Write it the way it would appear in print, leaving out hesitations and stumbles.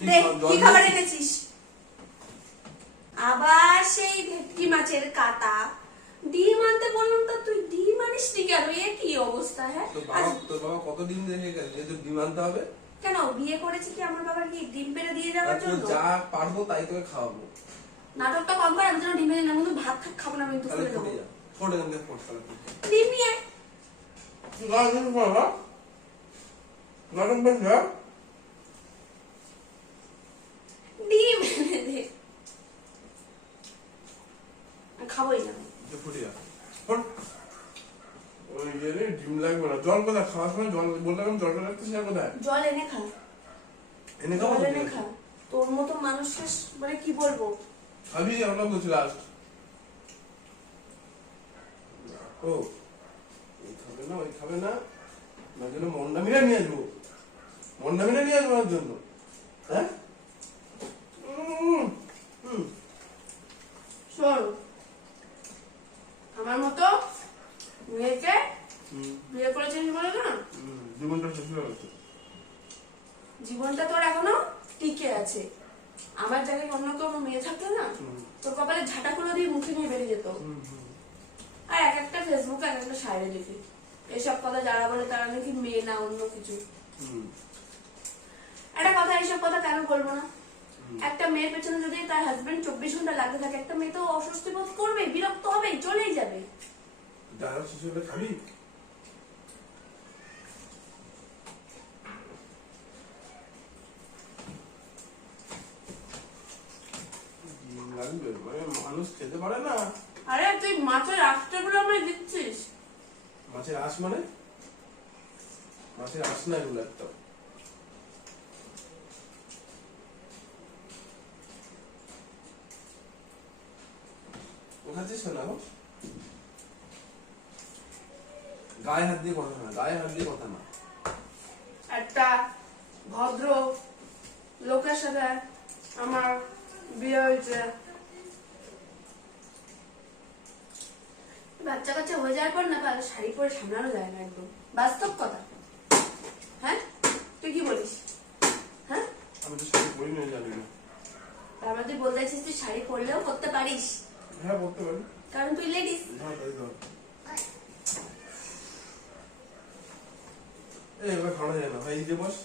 কি খাবার এনেছিস? আবার সেই ভেটকি মাছের কাটা। ডিম আনতে বললাম তো তুই ডিম আনিস নি কেন? এ কি অবস্থা? হ্যাঁ, তোর বাবা কত ডিম দেখে গেছে যে ডিম আনতে হবে? কেন বিয়ে করেছি কি আমার বাবার কি ডিম পেড়ে দিয়ে যাওয়ার জন্য? যা পারবো তাই তোকে খাওয়াবো। নাটকটা কম কর, আমি যেন ডিম এনে নেবো, ভাত থাক খাবো না, আমি তো ফেলে দেবো। ফোড়ে গান দিয়ে ফোড় তাহলে ডিম নিয়ে গান বাবা গরম বন্ধ ডিম এনে দে, খাবোই না। ফুটিয়া ফোড় ওই যে ডিম লাগবে না। জল কোথায়? খাওয়ার সময় জল বললাম, জলটা রাখতেছি না কোথায়? জল এনে খা, এনে খাবো, জল এনে খা। তোর মতো মানুষকে মানে কি বলবো? আমি আমরা বলছি লাস্ট ও এই খাবে না, ওই খাবে না, না জন্য মন্ডামিরা নিয়ে আসবো, মন্ডামিরা নিয়ে আসবো ওর জন্য। হ্যাঁ শোন, আমার মতো মেয়েকে বিয়ে করেছিস বলে না জীবনটা শেষ হয়ে গেছে। জীবনটা তোর এখনো টিকে আছে। আমার জায়গায় অন্য কোনো মেয়ে থাকলে না তোর কপালে ঝাঁটা খুলে দিয়ে মুখে নিয়ে বেরিয়ে যেত। আর এক একটা ফেসবুকে এক একটা সাইডে দেখি এসব কথা যারা বলে তারা নাকি মেয়ে না অন্য কিছু। একটা কথা, এইসব কথা কেন বলবো না? একটা মেয়ের পেছনে যদি তার হাজবেন্ড 24 ঘন্টা লাগতে থাকে, একটা মেয়ে তো অস্বস্তি বোধ করবে, বিরক্ত হবে, চলেই যাবে। দাঁড়া শেষ হলে খাবি? মানুষ খেতে পারে না। আরে তুই মাছের আঁশটা গুলো আমায় দিচ্ছিস? মাছের আঁশ মানে? মাছের আঁশ না এগুলো একটা। খাচ্ছিস না? গায়ে হাত দিয়ে কথা না, গায়ে হাত দিয়ে কথা না। একটা ভদ্র লোকের সাথে আমার বিয়ে হয়েছে, বাচ্চা কাচ্চা হয়ে যাওয়ার পর না তাহলে শাড়ি পরে সামলানো যায় না, একদম বাস্তব কথা। হ্যাঁ, তুই কি বলিস? হ্যাঁ, আমি তো শাড়ি পরি না, জানি না। তার মধ্যে বলতে চাইছিস তুই শাড়ি পরলেও পরতে পারিস? হ্যাঁ পরতে পারি, কারণ তুই লেডিস। হ্যাঁ তাই তো। এবার খাওয়া যায় না ভাই, এই যে বস।